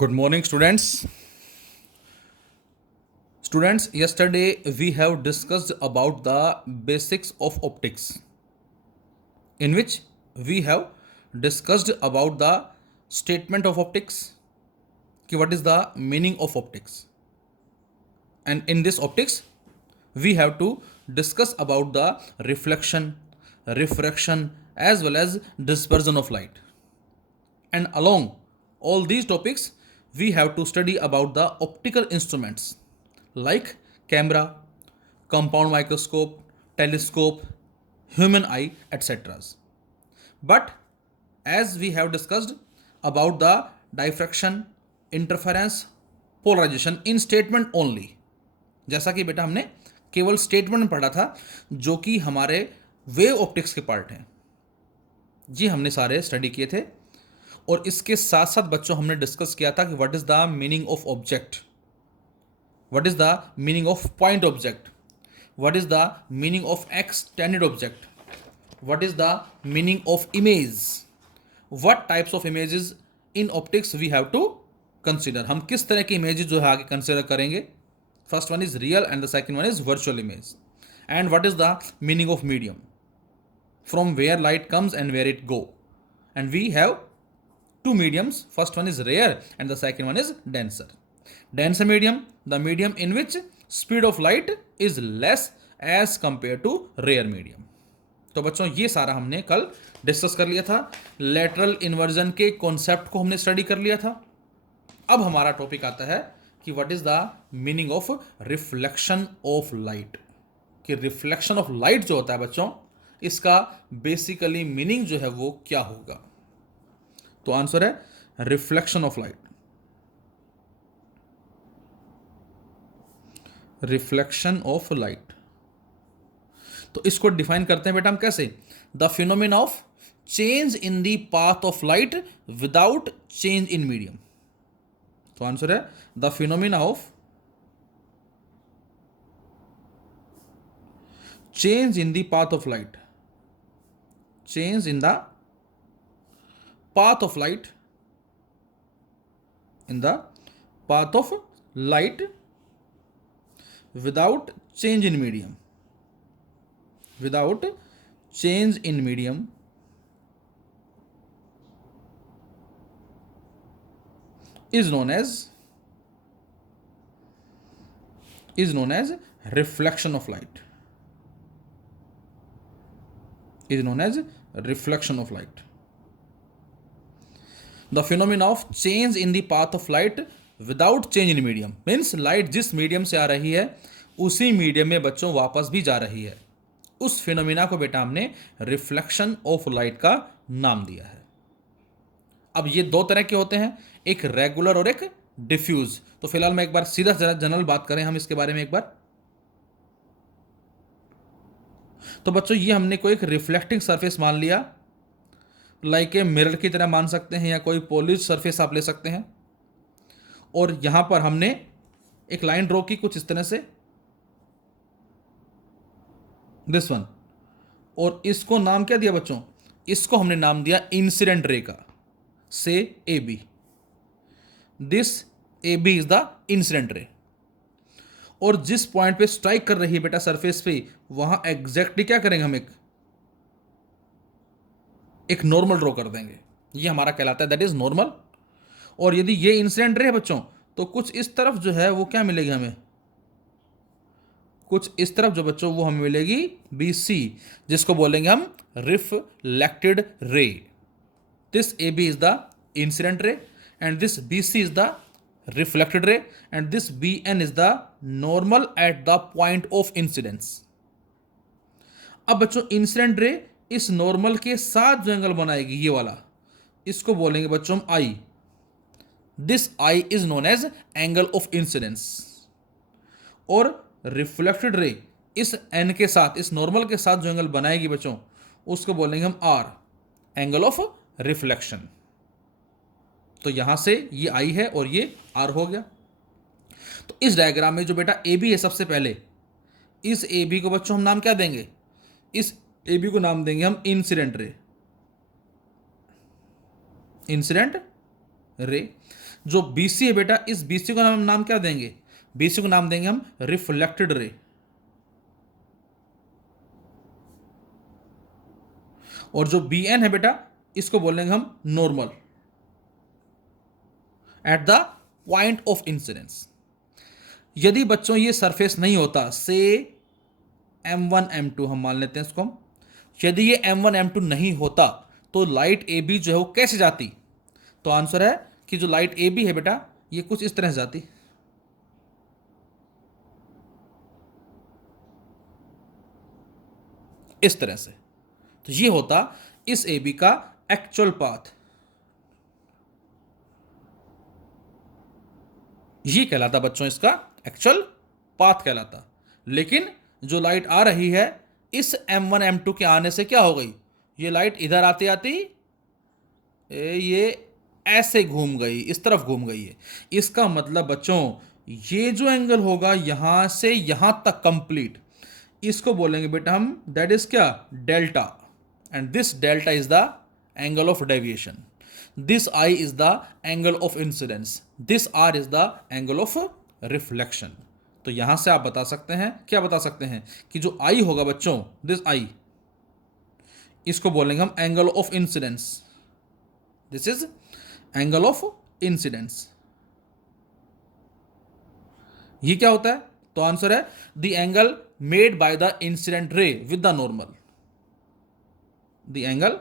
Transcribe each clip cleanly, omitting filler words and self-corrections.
Good morning, students. Students, yesterday we have discussed about the basics of optics, in which we have discussed about the statement of optics, कि what is the meaning of optics. And in this optics, we have to discuss about the reflection, refraction, as well as dispersion of light. And along all these topics, we have to study about the optical instruments like camera, compound microscope, telescope, human eye, etc. But as we have discussed about the diffraction, interference, polarization in statement only, जैसा कि बेटा हमने केवल statement में पढ़ा था जो कि हमारे वेव ऑप्टिक्स के पार्ट हैं, जी हमने सारे स्टडी किए थे। और इसके साथ साथ बच्चों हमने डिस्कस किया था कि what is the meaning of object, what is the meaning of point object, what is the meaning of extended object, what is the meaning of image, what types of images in optics we have to consider. हम किस तरह की images जो है आगे consider करेंगे। First one is real and the second one is virtual image. And what is the meaning of medium, from where light comes and where it go. And we have two mediums. First one is rare and the second one is denser. Denser medium, the medium in which speed of light is less as compared to rare medium. तो बच्चों ये सारा हमने कल discuss कर लिया था। Lateral inversion के कॉन्सेप्ट को हमने स्टडी कर लिया था। अब हमारा टॉपिक आता है कि what is the meaning of reflection of light. कि रिफ्लेक्शन ऑफ लाइट जो होता है बच्चों, इसका बेसिकली मीनिंग जो है वो क्या होगा। तो आंसर है reflection of light. Reflection of light, तो इसको डिफाइन करते हैं बेटा हम कैसे, the phenomena of change in the path of light without change in medium. तो आंसर है the phenomena of change in the path of light, change in the path of light, in the path of light without change in medium, without change in medium is known as reflection of light, is known as reflection of light. The phenomena of change in the path of light without change in medium means light जिस medium से आ रही है उसी medium में बच्चों वापस भी जा रही है। उस फिनोमिना को बेटा हमने रिफ्लेक्शन ऑफ लाइट का नाम दिया है। अब ये दो तरह के होते हैं, एक रेगुलर और एक डिफ्यूज। तो फिलहाल मैं एक बार सीधा जनरल बात करें हम इसके बारे में एक बार। तो बच्चों ये हमने कोई एक रिफ्लेक्टिंग सरफेस मान लिया, लाइक ए मिरर की तरह मान सकते हैं, या कोई पॉलिश सरफेस आप ले सकते हैं। और यहां पर हमने एक लाइन ड्रॉ की कुछ इस तरह से, दिस वन, और इसको नाम क्या दिया बच्चों, इसको हमने नाम दिया इंसिडेंट रे का, से A B. This A B is the incident ray. और जिस पॉइंट पे स्ट्राइक कर रही है बेटा सरफेस पे, वहां एग्जैक्टली क्या करेंगे, हम एक नॉर्मल ड्रॉ कर देंगे। ये हमारा कहलाता है दैट इज नॉर्मल। और यदि ये इंसिडेंट रे है बच्चों, तो कुछ इस तरफ जो है वो क्या मिलेगी हमें, कुछ इस तरफ जो बच्चों वो हमें मिलेगी बी सी, जिसको बोलेंगे हम reflected ray. This A B is the incident ray and this B C is the reflected ray and this B N is the normal at the point of incidence. अब बच्चों incident ray इस normal के साथ जो angle बनाएगी, ये वाला, इसको बोलेंगे बच्चों हम i. This I is known as angle of incidence. और रिफ्लेक्टेड रे इस एन के साथ, इस नॉर्मल के साथ जो एंगल बनाएगी बच्चों, उसको बोलेंगे हम आर, एंगल ऑफ रिफ्लेक्शन। तो यहां से ये आई है और ये आर हो गया। तो इस डायग्राम में जो बेटा ए बी है, सबसे पहले इस ए बी को बच्चों हम नाम क्या देंगे, इस ए बी को नाम देंगे हम इंसिडेंट रे, इंसिडेंट रे। जो BC है बेटा, इस BC को नाम क्या देंगे? BC को नाम देंगे हम रिफ्लेक्टेड रे। और जो BN है बेटा, इसको बोलेंगे हम normal at the point of incidence. यदि बच्चों ये सरफेस नहीं होता, से M1 M2 हम मान लेते हैं इसको हम, यदि ये M1 M2 नहीं होता तो लाइट AB जो है वो कैसे जाती? तो आंसर है कि जो लाइट AB है बेटा, ये कुछ इस तरह से जाती, इस तरह से। तो ये होता इस AB का एक्चुअल पाथ, ये कहलाता बच्चों इसका एक्चुअल पाथ कहलाता। लेकिन जो लाइट आ रही है, इस M1 M2 के आने से क्या हो गई? ये लाइट इधर आती आती ये ऐसे घूम गई, इस तरफ घूम गई है। इसका मतलब बच्चों, ये जो एंगल होगा यहां से यहां तक कंप्लीट, इसको बोलेंगे बेटा हम, दैट इज क्या? Delta. And this delta is the angle of deviation. This I is the angle of incidence. This R is the angle of reflection. तो यहां से आप बता सकते हैं, क्या बता सकते हैं? कि जो आई होगा बच्चों, दिस आई, इसको बोलेंगे हम angle of incidence. This is angle of incidence. ये क्या होता है? तो आंसर है the angle made by the incident ray with the normal. The angle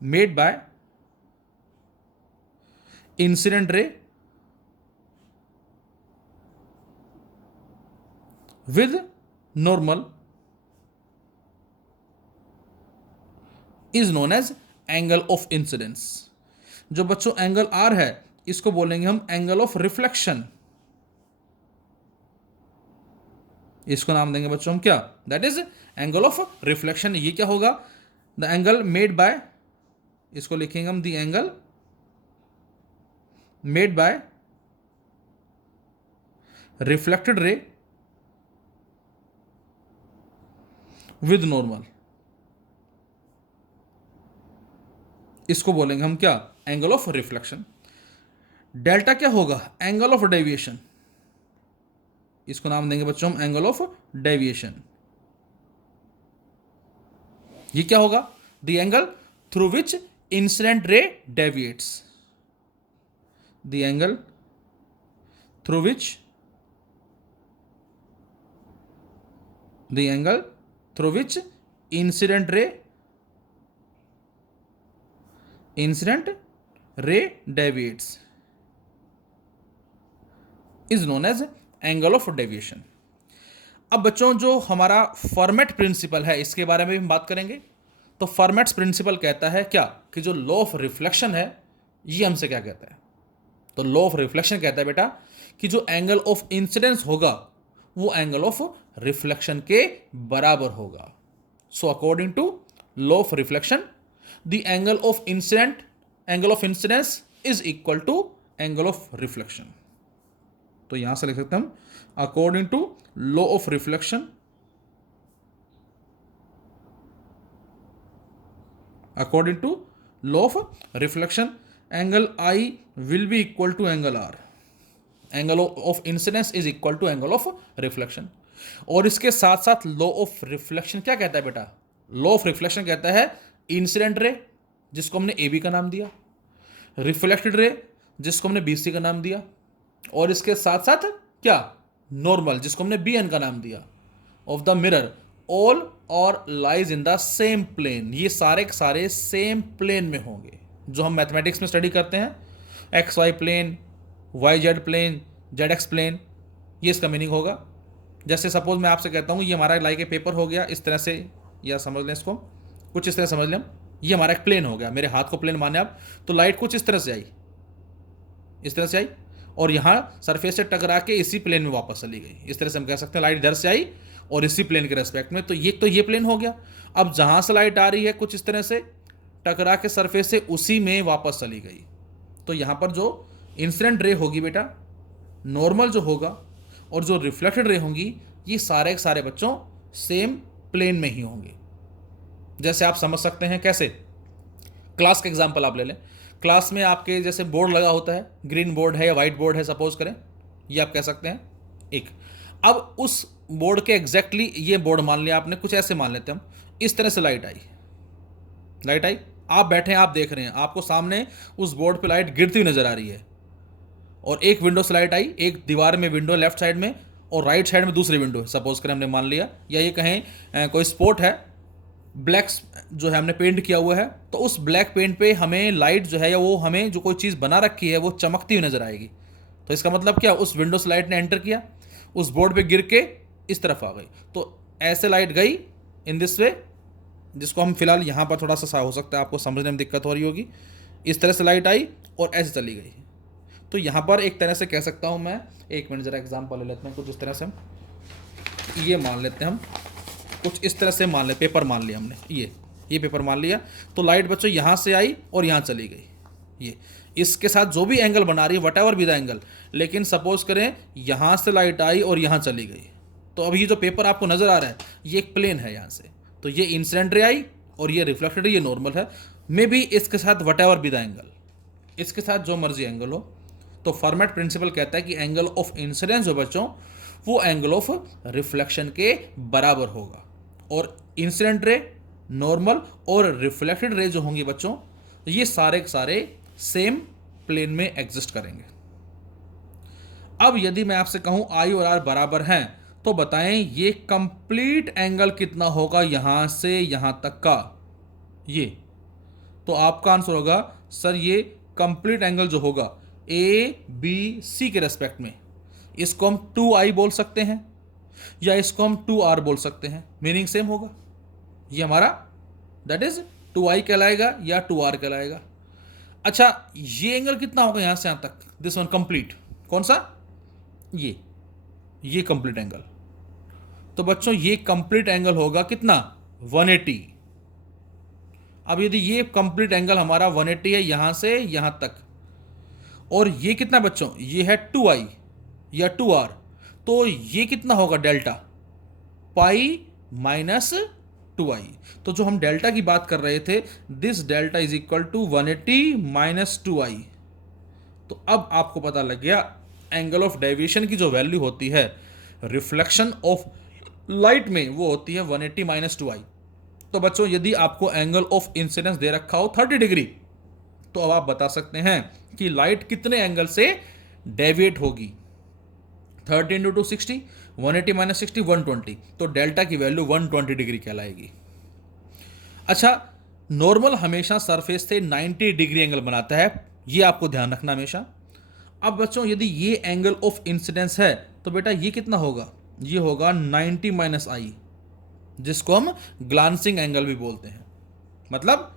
made by incident ray with normal is known as angle of incidence. जो बच्चों angle are है, इसको बोलेंगे हम एंगल ऑफ रिफ्लेक्शन। इसको नाम देंगे बच्चों हम क्या? That is angle of reflection. ये क्या होगा? द एंगल मेड बाय, इसको लिखेंगे हम the angle made bye reflected ray with normal, इसको बोलेंगे हम क्या? Angle of reflection. डेल्टा क्या होगा? Angle of deviation. इसको नाम देंगे बच्चों हम एंगल ऑफ डेविएशन। ये क्या होगा? The angle through which incident ray deviates. The angle through which, the angle through which incident ray deviates is known as angle of deviation. अब बच्चों जो हमारा फॉर्मेट प्रिंसिपल है, इसके बारे में भी हम बात करेंगे। तो फॉर्मेट्स प्रिंसिपल कहता है क्या? कि जो लॉ ऑफ रिफ्लेक्शन है, ये हमसे क्या कहता है? तो लॉ ऑफ रिफ्लेक्शन कहता है बेटा कि जो एंगल ऑफ इंसिडेंस होगा वो एंगल ऑफ रिफ्लेक्शन के बराबर होगा। So according to law of reflection, the angle of incidence is equal to angle of reflection. तो यहां से लिख सकते हैं हम, according to law of reflection, according to law of reflection, angle I will be equal to angle R. Angle of incidence is equal to angle of reflection. और इसके साथ साथ लॉ ऑफ रिफ्लेक्शन क्या कहता है बेटा? लॉ ऑफ रिफ्लेक्शन कहता है इंसिडेंट रे, जिसको हमने AB का नाम दिया, रिफ्लेक्टेड रे, जिसको हमने BC का नाम दिया, और इसके साथ साथ क्या? नॉर्मल, जिसको हमने BN का नाम दिया, ऑफ द मिरर ऑल और lies in the same plane. ये सारे के सारे सेम प्लेन में होंगे, जो हम मैथमेटिक्स में स्टडी करते हैं, XY plane, YZ plane, ZX plane. ये इसका मीनिंग होगा। जैसे सपोज मैं आपसे कहता हूँ ये हमारा लाइक ए पेपर हो गया, इस तरह से, या समझ लें इसको कुछ इस तरह समझ लें, ये हमारा एक प्लेन हो गया, मेरे हाथ को प्लेन माने आप, तो लाइट कुछ इस तरह से आई, इस तरह से आई, और यहाँ सरफेस से टकरा के इसी प्लेन में वापस चली गई। इस तरह से हम कह सकते हैं लाइट इधर से आई और इसी प्लेन के रेस्पेक्ट में, तो ये प्लेन हो गया। अब जहाँ से लाइट आ रही है कुछ इस तरह से टकरा के सरफेस से उसी में वापस चली गई। तो यहाँ पर जो इंसिडेंट रे होगी बेटा, नॉर्मल जो होगा, और जो रिफ्लेक्टेड रे होंगी, ये सारे के सारे बच्चों सेम प्लेन में ही होंगे। जैसे आप समझ सकते हैं कैसे, क्लास का एग्जाम्पल आप ले लें। क्लास में आपके जैसे बोर्ड लगा होता है, ग्रीन बोर्ड है या वाइट बोर्ड है सपोज करें, ये आप कह सकते हैं एक। अब उस बोर्ड के एग्जैक्टली ये बोर्ड मान लिया आपने, कुछ ऐसे मान लेते हैं हम, इस तरह से लाइट आई, लाइट आई, आप बैठे हैं, आप देख रहे हैं, आपको सामने उस बोर्ड पे लाइट गिरती हुई नजर आ रही है, और एक विंडो से लाइट आई, एक दीवार में विंडो लेफ्ट साइड में और राइट साइड में दूसरी विंडो है सपोज करें हमने मान लिया, या ये कहें कोई स्पॉट है, ब्लैक जो है हमने पेंट किया हुआ है, तो उस ब्लैक पेंट पे हमें लाइट जो है या वो हमें जो कोई चीज़ बना रखी है वो चमकती हुई नजर आएगी। तो इसका मतलब क्या, उस विंडो से लाइट ने एंटर किया, उस बोर्ड पे गिर के इस तरफ आ गई, तो ऐसे लाइट गई इन दिस वे, जिसको हम फिलहाल यहाँ पर थोड़ा सा हो सकता है आपको समझने में दिक्कत हो रही होगी, इस तरह से लाइट आई और ऐसे चली गई। तो यहाँ पर एक तरह से कह सकता हूँ मैं, एक मिनट जरा एग्जाम्पल ले लेते हैं कुछ इस तरह से, ये मान लेते हैं हम, कुछ इस तरह से मान ले, पेपर मान लिया हमने, ये पेपर मान लिया, तो लाइट बच्चों यहाँ से आई और यहाँ चली गई, ये इसके साथ जो भी एंगल बना रही है what ever be the angle, लेकिन सपोज करें यहाँ से लाइट आई और यहाँ चली गई, तो अभी ये जो पेपर आपको नजर आ रहा है ये एक प्लेन है यहाँ से, तो ये इंसिडेंट रे आई और ये रिफ्लेक्टेड, ये नॉर्मल है, मे बी इसके साथ what ever be the angle, इसके साथ जो मर्जी एंगल हो। तो फॉर्मेट प्रिंसिपल कहता है कि एंगल ऑफ इंसिडेंस जो बच्चों वो एंगल ऑफ रिफ्लेक्शन के बराबर होगा, और इंसिडेंट रे, नॉर्मल और रिफ्लेक्टेड रे जो होंगी बच्चों, ये सारे के सारे सेम प्लेन में एग्जिस्ट करेंगे। अब यदि मैं आपसे कहूं आई और आर बराबर हैं, तो बताएं ये कंप्लीट एंगल कितना होगा यहां से यहां तक का, ये, तो आपका आंसर होगा सर ये कंप्लीट एंगल जो होगा ए बी सी के रेस्पेक्ट में, इसको हम 2i बोल सकते हैं या इसको हम 2r बोल सकते हैं, मीनिंग सेम होगा, ये हमारा दैट इज 2i कहलाएगा या 2r कहलाएगा। अच्छा ये एंगल कितना होगा यहां से यहां तक, दिस वन कंप्लीट, कौन सा, ये कंप्लीट एंगल, तो बच्चों ये कंप्लीट एंगल होगा कितना, 180। अब यदि ये कंप्लीट एंगल हमारा 180 है यहां से यहां तक, और ये कितना बच्चों, ये है 2i या 2r, तो ये कितना होगा डेल्टा, पाई माइनस 2i, तो जो हम डेल्टा की बात कर रहे थे, this delta is equal to 180 minus 2i। तो अब आपको पता लग गया एंगल ऑफ डेविएशन की जो वैल्यू होती है रिफ्लेक्शन ऑफ लाइट में, वो होती है 180 माइनस 2i। तो बच्चों यदि आपको एंगल ऑफ इंसिडेंस दे रखा हो 30 डिग्री, तो अब आप बता सकते हैं कि लाइट कितने एंगल से डेविएट होगी, 30 इंटू 2 60, 180 माइनस 60 120, तो डेल्टा की वैल्यू 120 डिग्री कहलाएगी। अच्छा नॉर्मल हमेशा सरफेस से 90 डिग्री एंगल बनाता है, ये आपको ध्यान रखना हमेशा। अब बच्चों यदि ये एंगल ऑफ इंसिडेंस है तो बेटा ये कितना होगा, ये होगा 90 माइनस आई, जिसको हम ग्लांसिंग एंगल भी बोलते हैं, मतलब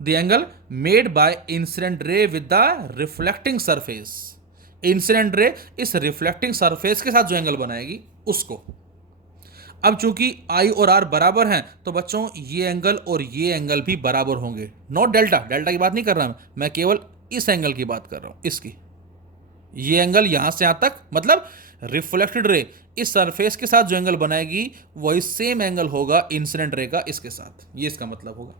the angle made by incident ray with the reflecting surface, incident ray इस रिफ्लेक्टिंग सरफेस के साथ जो एंगल बनाएगी उसको। अब चूंकि आई और आर बराबर हैं तो बच्चों ये एंगल और ये एंगल भी बराबर होंगे, नॉट डेल्टा, डेल्टा की बात नहीं कर रहा मैं केवल इस एंगल की बात कर रहा हूं, इसकी, ये एंगल यहां से यहां तक, मतलब रिफ्लेक्टेड रे इस सरफेस के साथ जो एंगल बनाएगी वही सेम एंगल होगा इंसिडेंट रे का इसके साथ, ये इसका मतलब होगा।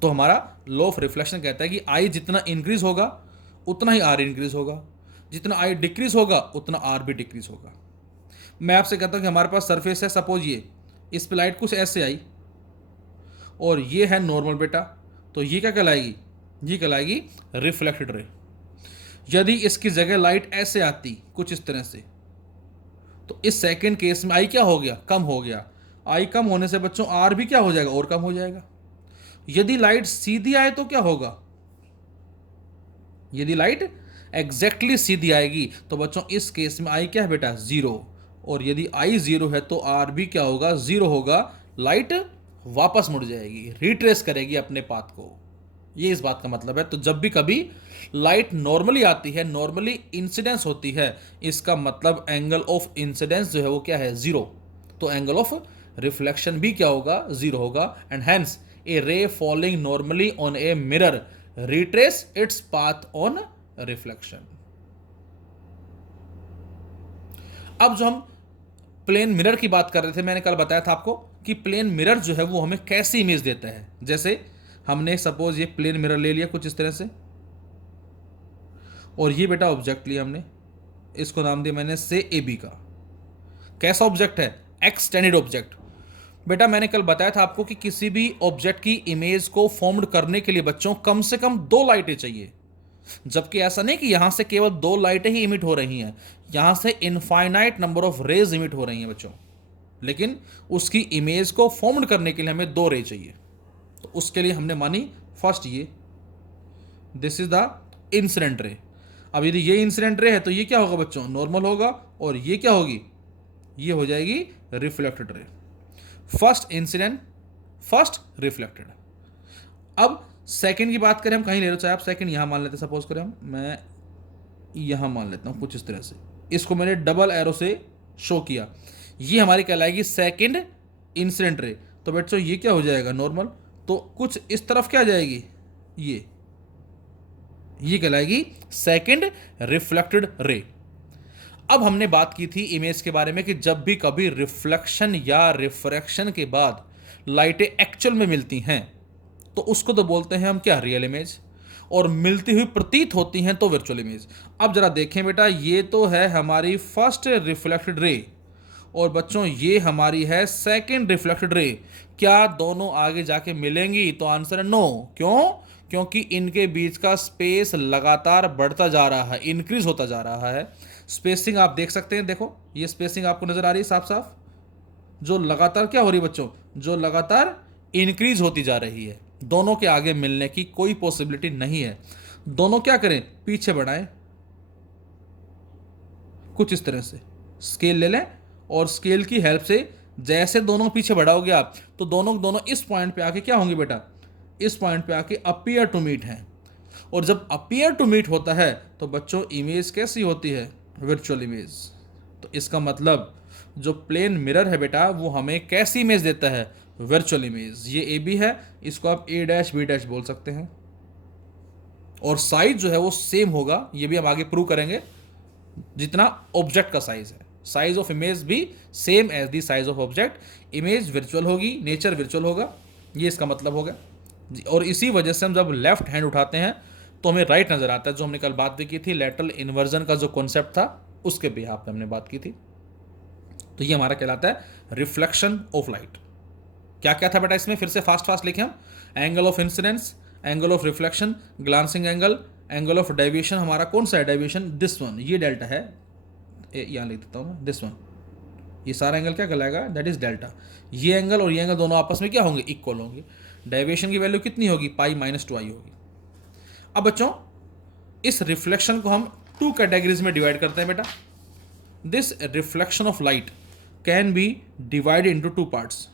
तो हमारा लॉ ऑफ रिफ्लेक्शन कहता है कि आई जितना इंक्रीज होगा उतना ही आर इंक्रीज होगा, जितना आई डिक्रीज होगा उतना आर भी डिक्रीज होगा। मैं आपसे कहता हूं कि हमारे पास सरफेस है, सपोज ये, इस पे लाइट कुछ ऐसे आई और ये है नॉर्मल बेटा, तो ये क्या कहलाएगी, ये कहलाएगी रिफ्लेक्टेड रे। यदि इसकी जगह लाइट ऐसे आती कुछ इस तरह से, तो इस सेकंड केस में आई क्या हो गया, कम हो गया, आई कम होने से बच्चों आर भी क्या हो जाएगा, और कम हो जाएगा। यदि लाइट सीधी आए तो क्या होगा, यदि लाइट एग्जैक्टली सीधी आएगी तो बच्चों इस केस में आई क्या है बेटा, जीरो, और यदि आई जीरो है तो आर भी क्या होगा, जीरो होगा, लाइट वापस मुड़ जाएगी, रिट्रेस करेगी अपने पाथ को, ये इस बात का मतलब है। तो जब भी कभी लाइट नॉर्मली आती है, नॉर्मली इंसिडेंस होती है, इसका मतलब एंगल ऑफ इंसिडेंस जो है वो क्या है, जीरो, तो एंगल ऑफ रिफ्लेक्शन भी क्या होगा, जीरो होगा, एंड हेंस ए रे falling normally on a mirror retrace its path on reflection. अब जो हम प्लेन मिरर की बात कर रहे थे, मैंने कल बताया था आपको कि प्लेन मिरर जो है वो हमें कैसी इमेज देता है। जैसे हमने सपोज ये प्लेन मिरर ले लिया कुछ इस तरह से, और ये बेटा ऑब्जेक्ट लिया हमने, इसको नाम दिया मैंने से ए बी का। कैसा ऑब्जेक्ट है? Extended object. बेटा मैंने कल बताया था आपको कि किसी भी ऑब्जेक्ट की इमेज को फॉर्म्ड करने के लिए बच्चों कम से कम 2 लाइटें चाहिए। जबकि ऐसा नहीं कि यहां से केवल 2 लाइटें ही इमिट हो रही हैं, यहां से infinite number of rays emit हो रही हैं बच्चों, लेकिन उसकी इमेज को फॉर्म्ड करने के लिए हमें 2 रे चाहिए। तो उसके लिए हमने मानी फर्स्ट ये, दिस इज द इंसिडेंट रे। अब यदि ये इंसिडेंट रे है तो ये क्या होगा बच्चों? नॉर्मल होगा। और ये क्या होगी? ये हो जाएगी reflected ray. First incident, first reflected. अब सेकंड की बात करें हम, कहीं ले लो चाहे आप, सेकंड यहां मान लेते हैं, सपोज करें हम, मैं यहां मान लेता हूं कुछ इस तरह से, इसको मैंने डबल एरो से शो किया, ये हमारी कहलाएगी सेकंड इंसिडेंट रे। तो बच्चों ये क्या हो जाएगा? नॉर्मल। तो कुछ इस तरफ क्या आ जाएगी? ये कहलाएगी सेकंड रिफ्लेक्टेड रे। अब हमने बात की थी इमेज के बारे में कि जब भी कभी रिफ्लेक्शन या रिफ्रैक्शन के बाद लाइटें एक्चुअल में मिलती हैं तो उसको तो बोलते हैं हम क्या? Real image. और मिलती हुई प्रतीत होती हैं तो वर्चुअल इमेज। अब जरा देखें बेटा, ये तो है हमारी फर्स्ट रिफ्लेक्टेड रे और बच्चों ये हमारी है सेकंड रिफ्लेक्टेड रे। क्या दोनों आगे जाके मिलेंगी? तो आंसर है नो। क्यों? क्योंकि इनके बीच का स्पेस लगातार बढ़ता जा रहा है, इंक्रीज होता जा रहा है। स्पेसिंग आप देख सकते हैं, देखो ये स्पेसिंग आपको नजर आ रही है साफ साफ, जो लगातार क्या हो रही है बच्चों? जो लगातार इंक्रीज होती जा रही है। दोनों के आगे मिलने की कोई पॉसिबिलिटी नहीं है। दोनों क्या करें? पीछे बढ़ाएं, कुछ इस तरह से स्केल ले लें और स्केल की हेल्प से जैसे दोनों पीछे बढ़ाओगे आप तो दोनों दोनों इस पॉइंट पे आके क्या होंगे बेटा? इस पॉइंट पे आके अपीयर टू मीट हैं। और जब अपीयर टू मीट होता है तो बच्चों इमेज कैसी होती है? Virtual image. तो इसका मतलब जो प्लेन मिरर है बेटा वो हमें कैसी इमेज देता है? Virtual image. ये ए बी है, इसको आप ए डैश बी डैश बोल सकते हैं। और साइज जो है वो सेम होगा, ये भी हम आगे प्रूव करेंगे, जितना ऑब्जेक्ट का साइज है। साइज ऑफ इमेज भी same as the size of object. Image virtual होगी, नेचर वर्चुअल होगा, ये इसका मतलब होगा। और इसी वजह से हम जब लेफ्ट हैंड उठाते हैं तो हमें राइट नजर आता है, जो हमने कल बात भी की थी, लेटरल इन्वर्जन का जो कॉन्सेप्ट था उसके बिहाफ पे हमने बात की थी। तो ये हमारा कहलाता है रिफ्लेक्शन ऑफ लाइट। क्या क्या था बेटा इसमें? फिर से फास्ट फास्ट लिखें हम। Angle of incidence, angle of reflection, glancing angle, angle of deviation. हमारा कौन सा है डेविएशन? दिस वन, ये डेल्टा है, यहाँ लिख देता हूँ मैं, दिस वन। ये सारा एंगल क्या कहलाएगा? That is delta. ये एंगल और ये एंगल दोनों आपस में क्या होंगे? इक्वल होंगे। डेविएशन की वैल्यू कितनी होगी? पाई माइनस 2i होगी। अब बच्चों इस रिफ्लेक्शन को हम 2 कैटेगरीज में डिवाइड करते हैं बेटा। This reflection of light can be divided into 2 parts.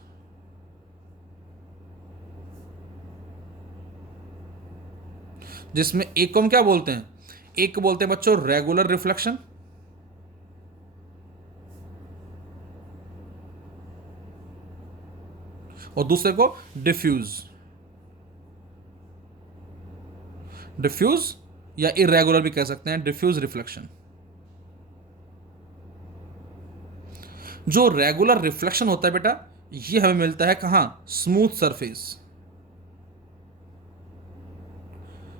जिसमें एक को हम क्या बोलते हैं? एक को बोलते हैं बच्चों रेगुलर रिफ्लेक्शन, और दूसरे को डिफ्यूज। डिफ्यूज या इरेगुलर भी कह सकते हैं, डिफ्यूज रिफ्लेक्शन। जो रेगुलर रिफ्लेक्शन होता है बेटा ये हमें मिलता है कहां? Smooth surface.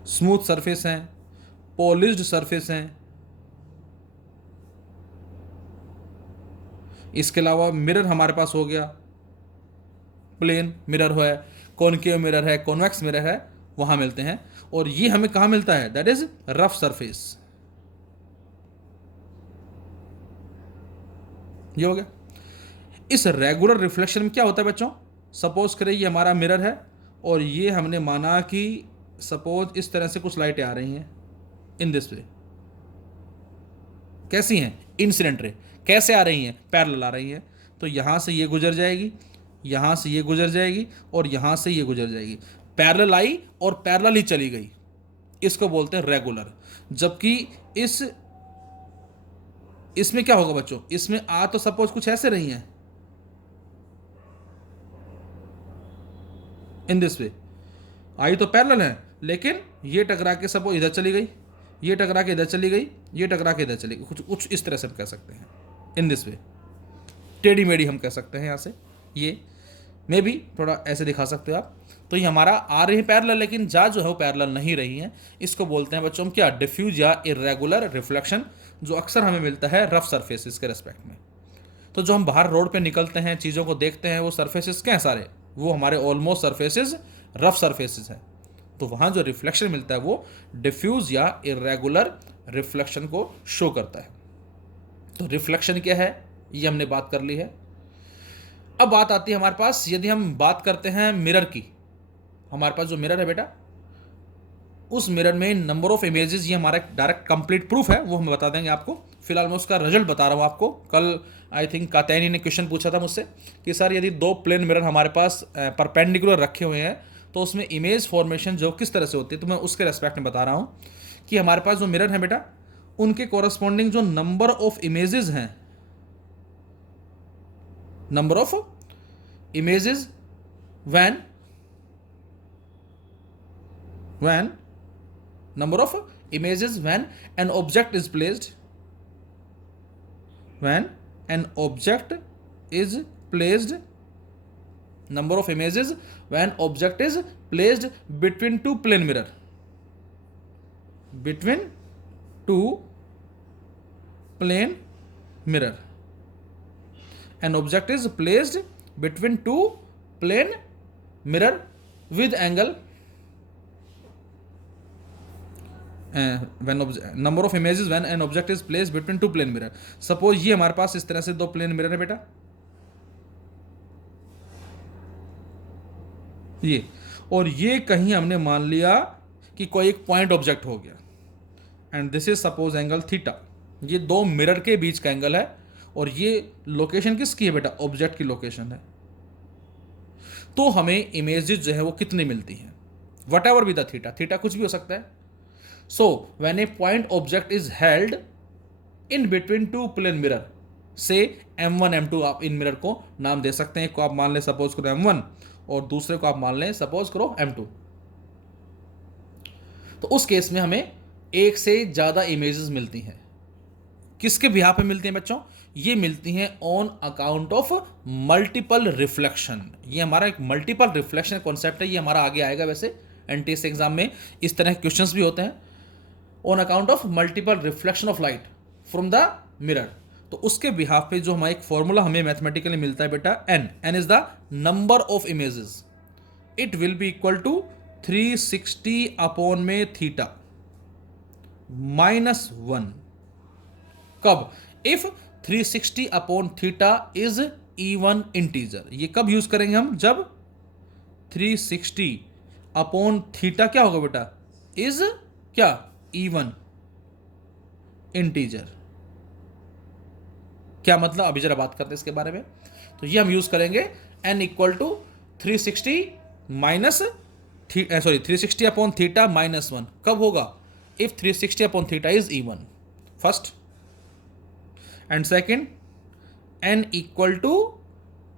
स्मूथ सरफेस हैं, पॉलिश्ड सरफेस हैं, इसके अलावा मिरर हमारे पास हो गया, प्लेन मिरर है, कॉनकेव मिरर है, कॉन्वेक्स मिरर है, वहां मिलते हैं। और ये हमें कहां मिलता है? That is rough surface. ये हो गया। इस रेगुलर रिफ्लेक्शन में क्या होता है बच्चों? सपोज करें ये हमारा मिरर है और ये हमने माना कि सपोज इस तरह से कुछ लाइटें आ रही हैं इन दिस वे। कैसी हैं? Incident ray. कैसे आ रही हैं? पैरेलल आ रही हैं। तो यहां से ये गुजर जाएगी, यहां से ये गुजर जाएगी और यहां से ये गुजर जाएगी। पैरेलल आई और पैरेलल ही चली गई, इसको बोलते हैं रेगुलर। जबकि इसमें क्या होगा बच्चों? इसमें आ तो सपोज कुछ ऐसे रही हैं इन दिस वे, आई तो पैरेलल है, लेकिन ये टकरा के सपोज इधर चली गई, ये टकरा के इधर चली गई, ये टकरा के इधर चली गई, कुछ कुछ इस तरह से हम कह सकते हैं इन दिस वे। टेढ़ी मेढ़ी हम कह सकते हैं यहाँ से, ये मे भी थोड़ा ऐसे दिखा सकते हो आप। तो ये हमारा आ रही है पैरेलल, लेकिन जा जो है वो पैरेलल नहीं रही है। इसको बोलते हैं बच्चों हम क्या, डिफ्यूज या इरेगुलर रिफ्लेक्शन, जो अक्सर हमें मिलता है रफ सरफेसेस के रेस्पेक्ट में। तो जो हम बाहर रोड पे निकलते हैं, चीज़ों को देखते हैं, वो सरफेसेस क्या हैं सारे, वो हमारे ऑलमोस्ट सरफेसेस रफ सरफेसेस हैं। तो वहाँ जो रिफ्लेक्शन मिलता है वो डिफ्यूज या इरेगुलर रिफ्लेक्शन को शो करता है। तो रिफ्लेक्शन क्या है ये हमने बात कर ली है। अब बात आती है हमारे पास, यदि हम बात करते हैं मिरर की, हमारे पास जो मिरर है बेटा, उस मिरर में नंबर ऑफ इमेजेस, ये हमारा डायरेक्ट कंप्लीट प्रूफ है, वो हम बता देंगे आपको। फिलहाल मैं उसका रिजल्ट बता रहा हूँ आपको। कल आई थिंक कात्यायनी ने क्वेश्चन पूछा था मुझसे कि सर यदि दो प्लेन मिरर हमारे पास परपेंडिकुलर रखे हुए हैं तो उसमें इमेज फॉर्मेशन जो किस तरह से होती है, तो मैं उसके रेस्पेक्ट में बता रहा हूँ कि हमारे पास जो मिरर है बेटा, उनके कॉरस्पॉन्डिंग जो नंबर ऑफ इमेजेस हैं, number of images when number of images when an object is placed, when an object is placed, number of images when object is placed between two plane mirror, between two plane mirror, an object is placed between two plane mirror with angle when number of images when an object is placed between two plane mirror। Suppose ये हमारे पास इस तरह से दो plane mirror है बेटा, ये, और ये कहीं हमने मान लिया कि कोई एक पॉइंट ऑब्जेक्ट हो गया, and this is suppose angle theta. ये दो मिरर के बीच का एंगल है, और ये लोकेशन किसकी है बेटा, ऑब्जेक्ट की लोकेशन है। तो हमें इमेजेस जो है वो कितनी मिलती हैं, वट एवर भी द थीटा, थीटा कुछ भी हो सकता है। So when a point object is held in between two plane mirror, say M1 M2, आप इन मिरर को नाम दे सकते हैं। एक को आप मान लें सपोज करो M1 और दूसरे को आप मान लें सपोज करो M2। तो उस केस में हमें एक से ज़्यादा इमेजेस मिलती हैं। किसके बिहाफ पे मिलती हैं बच्चों, ये मिलती हैं on account of multiple reflection. ये हमारा एक मल्टीपल रिफ्लेक्शन कॉन्सेप्ट है, ये हमारा आगे आएगा। वैसे NTS एग्जाम में इस तरह के क्वेश्चंस भी होते हैं, on account of multiple reflection of light from the mirror. तो उसके बिहाफ पे जो हमारा एक फॉर्मूला हमें मैथमेटिकली मिलता है बेटा, n is the number of images, it will be equal to 360 upon में थीटा -1। कब, if 360 upon theta is even integer. ये कब यूज करेंगे हम, जब 360 अपॉन थीटा क्या होगा बेटा, इज क्या, इवन इंटीजर। क्या मतलब, अभी जरा बात करते हैं इसके बारे में। तो ये हम यूज करेंगे n equal to 360 minus 360 upon theta -1। कब होगा, if 360 upon theta is even, first. And second, n equal to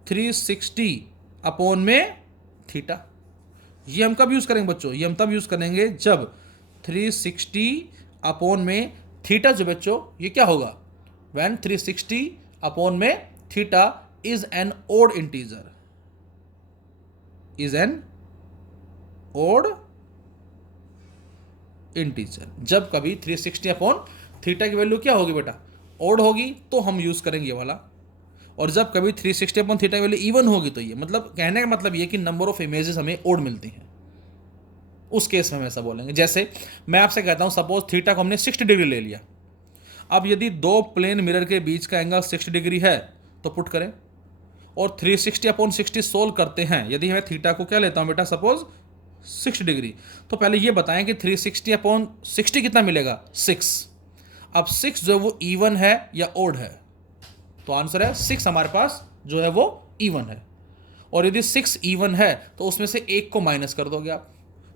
360 upon में थीटा। ये हम कब यूज करेंगे बच्चों, ये हम तब यूज करेंगे जब 360 अपॉन में थीटा जो बच्चों ये क्या होगा, व्हेन 360 अपॉन में theta is an odd integer, is an odd integer. जब कभी 360 अपॉन थीटा की वैल्यू क्या होगी बेटा, ओड होगी, तो हम यूज करेंगे ये वाला। और जब कभी 360 अपॉन थीटा की वैल्यू इवन होगी, तो ये मतलब कहने का मतलब ये कि नंबर ऑफ इमेजेस हमें ओड मिलती हैं। उस केस में हम ऐसा बोलेंगे, जैसे मैं आपसे कहता हूं सपोज थीटा को हमने 60 डिग्री ले लिया। अब यदि दो प्लेन मिरर के बीच का एंगल 60 डिग्री है तो पुट करें, और 360 अपॉन 60 सोल्व करते हैं। यदि मैं थीटा को क्या लेता हूं बेटा, सपोज 60 डिग्री, तो पहले ये बताएं कि 360 अपॉन 60 कितना मिलेगा, 6। अब 6 जो है वो इवन है या ओड है, तो आंसर है 6 हमारे पास जो है वो इवन है। और यदि 6 इवन है तो उसमें से एक को माइनस कर दोगे आप।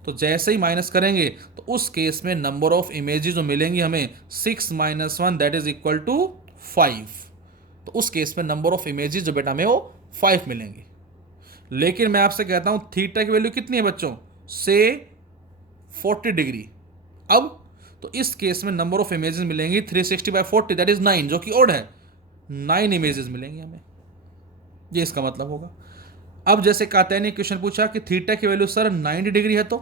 तो जैसे ही माइनस करेंगे तो उस केस में नंबर ऑफ इमेजेस जो मिलेंगी हमें 6 - 1 दैट इज इक्वल टू 5। तो उस केस में नंबर ऑफ इमेजेस जो बेटा हमें वो 5 मिलेंगी। लेकिन मैं आपसे कहता हूं थीटा की वैल्यू कितनी है बच्चों, से 40 डिग्री। अब तो इस केस में नंबर ऑफ इमेजेस मिलेंगी 360/40 दैट इज 9, जो कि ओड है। 9 इमेजेस मिलेंगी हमें, ये इसका मतलब होगा। अब जैसे कात्यायन ने क्वेश्चन पूछा कि थीटा की वैल्यू सर 90 डिग्री है, तो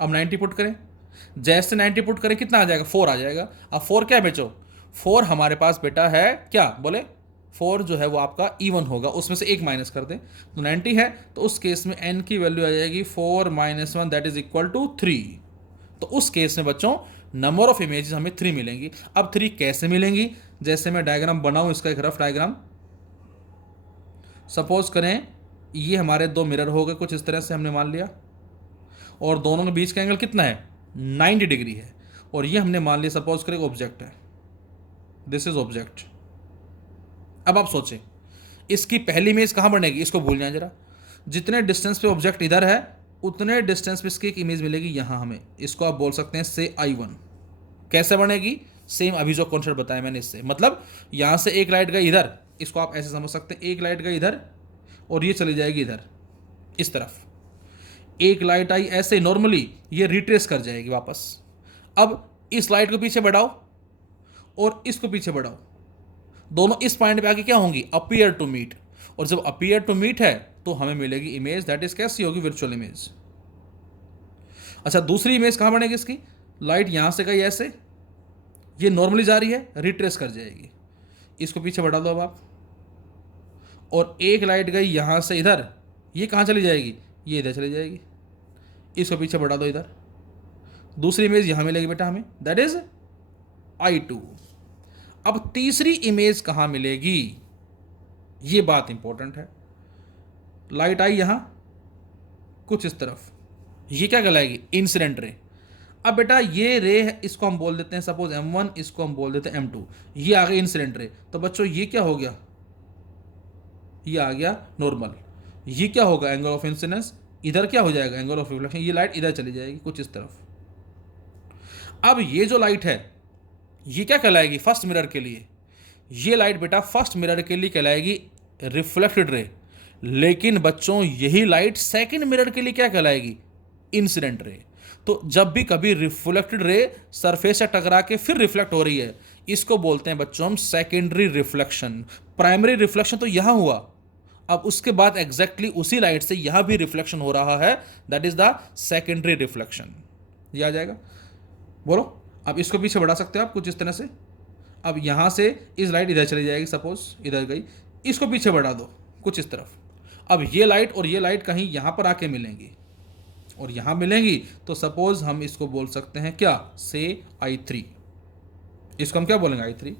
अब 90 पुट करें। जैसे 90 पुट करें कितना आ जाएगा, 4 आ जाएगा। अब 4 क्या है बच्चों, 4 हमारे पास बेटा है क्या, बोले 4 जो है वो आपका इवन होगा, उसमें से एक माइनस कर दें तो 90 है, तो उस केस में n की वैल्यू आ जाएगी 4 - 1 दैट इज इक्वल टू 3। तो उस केस में बच्चों नंबर ऑफ इमेजेस हमें 3 मिलेंगी। अब 3 कैसे मिलेंगी, जैसे मैं डायग्राम बनाऊं, इसका एक रफ डायग्राम सपोज करें, ये हमारे दो मिरर हो गए कुछ इस तरह से हमने मान लिया, और दोनों के बीच का एंगल कितना है, 90 डिग्री है, और ये हमने मान लिया सपोज करें ऑब्जेक्ट है, दिस इज ऑब्जेक्ट। अब आप सोचें इसकी पहली इमेज कहाँ बनेगी, इसको भूल जाए जरा, जितने डिस्टेंस पे ऑब्जेक्ट इधर है उतने डिस्टेंस पे इसकी एक इमेज मिलेगी यहाँ हमें, इसको आप बोल सकते हैं से I1। कैसे बनेगी, सेम अभी जो कॉन्सेप्ट बताया मैंने इससे, मतलब यहाँ से एक लाइट गई इधर, इसको आप ऐसे समझ सकते हैं, एक लाइट गई इधर और ये चली जाएगी इधर इस तरफ, एक लाइट आई ऐसे नॉर्मली, ये रिट्रेस कर जाएगी वापस। अब इस लाइट को पीछे बढ़ाओ और इसको पीछे बढ़ाओ, दोनों इस पॉइंट पे आके क्या होंगी, अपीयर टू मीट, और जब अपीयर टू मीट है तो हमें मिलेगी इमेज दैट इज कैसी होगी, वर्चुअल इमेज। अच्छा दूसरी इमेज कहाँ बनेगी इसकी, लाइट यहां से गई ऐसे, ये नॉर्मली जा रही है, रिट्रेस कर जाएगी, इसको पीछे बढ़ा दो अब आप, और एक लाइट गई यहां से इधर, ये कहाँ चली जाएगी, ये इधर चली जाएगी, इसको पीछे बढ़ा दो इधर, दूसरी इमेज यहां मिलेगी बेटा हमें, दैट इज I2। अब तीसरी इमेज कहां मिलेगी, ये बात इंपॉर्टेंट है, लाइट आई यहां कुछ इस तरफ, ये क्या कहलाएगी, इंसिडेंट रे। अब बेटा ये रे है, इसको हम बोल देते हैं सपोज M1, इसको हम बोल देते हैं M2, ये आ गई इंसिडेंट रे। तो बच्चों ये क्या हो गया, ये आ गया नॉर्मल, ये क्या होगा एंगल ऑफ इंसिडेंस, इधर क्या हो जाएगा एंगल ऑफ रिफ्लेक्शन, ये लाइट इधर चली जाएगी कुछ इस तरफ। अब ये जो लाइट है ये क्या कहलाएगी, फर्स्ट मिरर के लिए, ये लाइट बेटा फर्स्ट मिरर के लिए कहलाएगी रिफ्लेक्टेड रे, लेकिन बच्चों यही लाइट सेकंड मिरर के लिए क्या कहलाएगी, इंसिडेंट रे। तो जब भी कभी रिफ्लेक्टेड रे सरफेस से टकरा के फिर रिफ्लेक्ट हो रही है, इसको बोलते हैं बच्चों हम सेकेंडरी रिफ्लेक्शन। प्राइमरी रिफ्लेक्शन तो यहां हुआ, अब उसके बाद एग्जैक्टली उसी लाइट से यहां भी रिफ्लेक्शन हो रहा है, that is the secondary reflection. ये आ जाएगा, बोलो। अब इसको पीछे बढ़ा सकते हो आप कुछ इस तरह से, अब यहां से इस लाइट इधर चली जाएगी, सपोज इधर गई, इसको पीछे बढ़ा दो कुछ इस तरफ। अब ये लाइट और ये लाइट कहीं यहां पर आके मिलेंगी और यहां मिलेंगी, तो सपोज हम इसको बोल सकते हैं क्या, से I3। इसको हम क्या बोलेंगे, I3।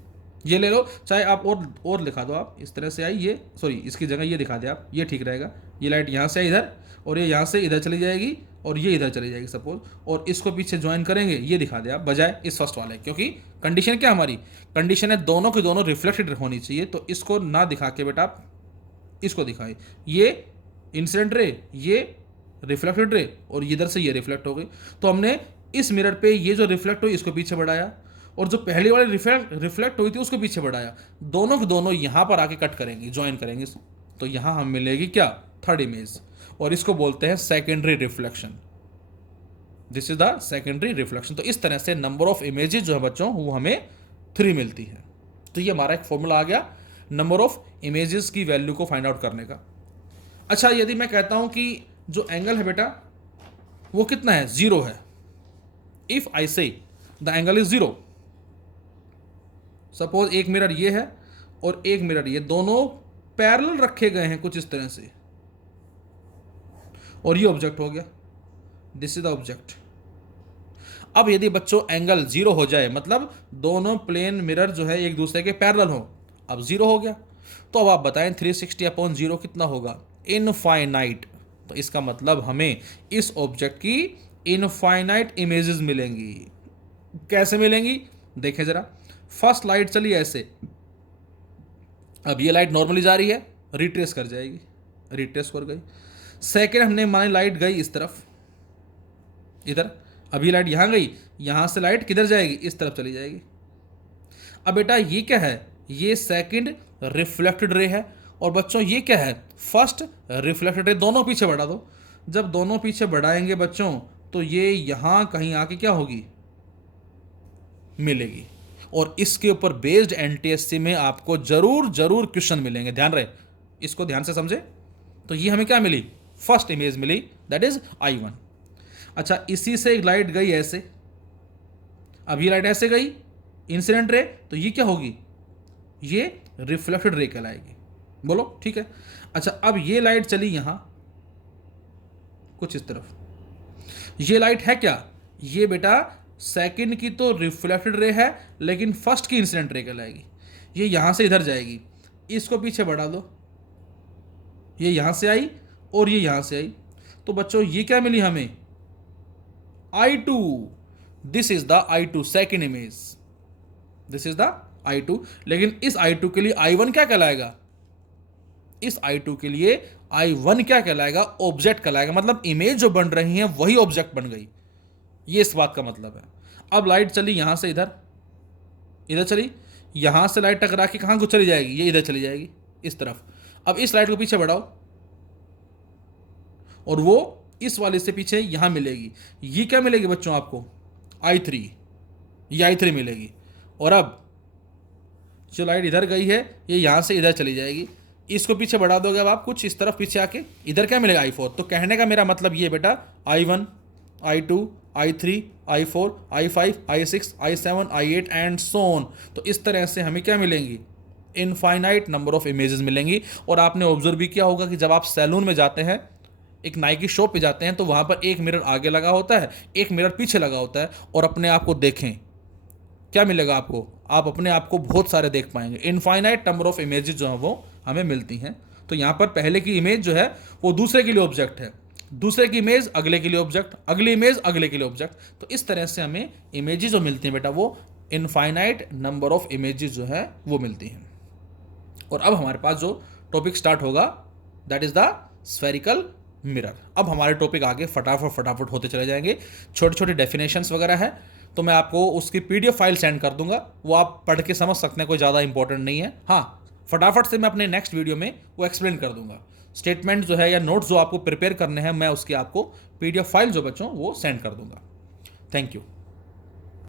ये ले लो, चाहे आप और लिखा दो आप इस तरह से आई, ये सॉरी इसकी जगह ये दिखा दे आप, ये ठीक रहेगा। ये लाइट यहाँ से इधर और ये यहाँ से इधर चली जाएगी और ये इधर चली जाएगी सपोज, और इसको पीछे ज्वाइन करेंगे, ये दिखा दे आप बजाय इस फर्स्ट वाले, क्योंकि कंडीशन क्या हमारी, कंडीशन है दोनों की दोनों रिफ्लेक्टेड होनी चाहिए। तो इसको ना दिखा के बेटा आप इसको दिखाए, ये इंसिडेंट रे, ये रिफ्लेक्टेड रे, और इधर से ये रिफ्लेक्ट हो गई। तो हमने इस मिरर पे ये जो रिफ्लेक्ट हुई इसको पीछे बढ़ाया, और जो पहली वाली रिफ्लेक्ट हुई थी उसको पीछे बढ़ाया, दोनों के दोनों यहाँ पर आके कट करेंगे, ज्वाइन करेंगे। तो यहाँ हम मिलेगी क्या, थर्ड इमेज, और इसको बोलते हैं secondary reflection. This is the secondary reflection. तो इस तरह से नंबर ऑफ इमेजेस जो है बच्चों वो हमें 3 मिलती है। तो ये हमारा एक फॉर्मूला आ गया नंबर ऑफ इमेजेस की वैल्यू को फाइंड आउट करने का। अच्छा यदि मैं कहता हूं कि जो एंगल है बेटा वो कितना है, 0 है, इफ आई से द एंगल इज 0, सपोज एक मिरर ये है और एक मिरर ये, दोनों पैरेलल रखे गए हैं कुछ इस तरह से, और ये ऑब्जेक्ट हो गया, दिस इज द ऑब्जेक्ट। अब यदि बच्चों एंगल 0 हो जाए, मतलब दोनों प्लेन मिरर जो है एक दूसरे के पैरेलल हो, अब 0 हो गया, तो अब आप बताएं 360/0 कितना होगा, इनफाइनाइट। तो इसका मतलब हमें इस ऑब्जेक्ट की इनफाइनाइट इमेजेस मिलेंगी। कैसे मिलेंगी, देखें जरा, फर्स्ट लाइट चली ऐसे, अब ये लाइट नॉर्मली जा रही है, रिट्रेस कर जाएगी, रिट्रेस कर गई। सेकेंड हमने मानी लाइट गई इस तरफ इधर, अब ये लाइट यहां गई, यहां से लाइट किधर जाएगी, इस तरफ चली जाएगी। अब बेटा ये क्या है, ये सेकंड रिफ्लेक्टेड रे है, और बच्चों ये क्या है, फर्स्ट रिफ्लेक्टेड रे। दोनों पीछे बढ़ा दो, जब दोनों पीछे बढ़ाएंगे बच्चों तो ये यहां कहीं आके क्या होगी, मिलेगी। और इसके ऊपर बेस्ड NTSC में आपको जरूर क्वेश्चन मिलेंगे, ध्यान रहे, इसको ध्यान से समझे। तो ये हमें क्या मिली, फर्स्ट इमेज मिली, दैट इज I1। अच्छा, इसी से एक लाइट गई ऐसे, अब ये लाइट ऐसे गई इंसिडेंट रे, तो ये क्या होगी, ये रिफ्लेक्टेड रे कहलाएगी। बोलो ठीक है। अच्छा, अब ये लाइट चली यहां कुछ इस तरफ, ये लाइट है क्या, ये बेटा सेकंड की तो रिफ्लेक्टेड रे है, लेकिन फर्स्ट की इंसिडेंट रे कहलाएगी। ये यहां से इधर जाएगी, इसको पीछे बढ़ा दो, ये यहां से आई और ये यहां से आई, तो बच्चों ये क्या मिली हमें, I2। This is the I2 second image, this is the I2। लेकिन इस I2 के लिए I1 क्या कहलाएगा, इस I2 के लिए I1 क्या कहलाएगा, ऑब्जेक्ट कहलाएगा। मतलब इमेज जो बन रही है वही ऑब्जेक्ट बन गई, ये इस बात का मतलब है। अब लाइट चली यहां से इधर, इधर चली, यहां से लाइट टकरा के कहां को चली जाएगी, ये इधर चली जाएगी इस तरफ। अब इस लाइट को पीछे बढ़ाओ और वो इस वाले से पीछे यहां मिलेगी, ये क्या मिलेगी बच्चों आपको, I3, ये I3 मिलेगी। और अब जो लाइट इधर गई है ये यहां से इधर चली जाएगी, इसको पीछे बढ़ा दोगे अब आप कुछ इस तरफ पीछे आके, इधर क्या मिलेगा, I4। तो कहने का मेरा मतलब ये बेटा I1, I2, I3, I4, I5, I6, I7, I8 and so on. तो इस तरह से हमें क्या मिलेंगी, इनफाइनाइट नंबर ऑफ इमेजेस मिलेंगी। और आपने ऑब्जर्व भी किया होगा कि जब आप सैलून में जाते हैं, एक नाई की शॉप पे जाते हैं, तो वहाँ पर एक मिरर आगे लगा होता है, एक मिरर पीछे लगा होता है, और अपने आप को देखें, क्या मिलेगा आपको, आप अपने आप को बहुत सारे देख पाएंगे। इनफाइनाइट नंबर ऑफ इमेजेस जो है वो हमें मिलती हैं। तो यहाँ पर पहले की इमेज जो है वो दूसरे के लिए ऑब्जेक्ट है, दूसरे की इमेज अगले के लिए ऑब्जेक्ट, अगली इमेज अगले के लिए ऑब्जेक्ट। तो इस तरह से हमें इमेजेस जो मिलती हैं बेटा वो इनफाइनाइट नंबर ऑफ इमेजेस जो है वो मिलती हैं। और अब हमारे पास जो टॉपिक स्टार्ट होगा that is the spherical mirror. अब हमारे टॉपिक आगे फटाफट होते चले जाएंगे। छोटे छोटे डेफिनेशंस वगैरह है, तो मैं आपको उसकी PDF फाइल सेंड कर दूंगा, वो आप पढ़ के समझ सकते हैं, कोई ज़्यादा इंपॉर्टेंट नहीं है। हाँ, फटाफट से मैं अपने नेक्स्ट वीडियो में वो एक्सप्लेन कर दूंगा। स्टेटमेंट जो है या नोट्स जो आपको प्रिपेयर करने हैं, मैं उसकी आपको PDF फाइल जो बच्चों वो सेंड कर दूंगा। Thank you.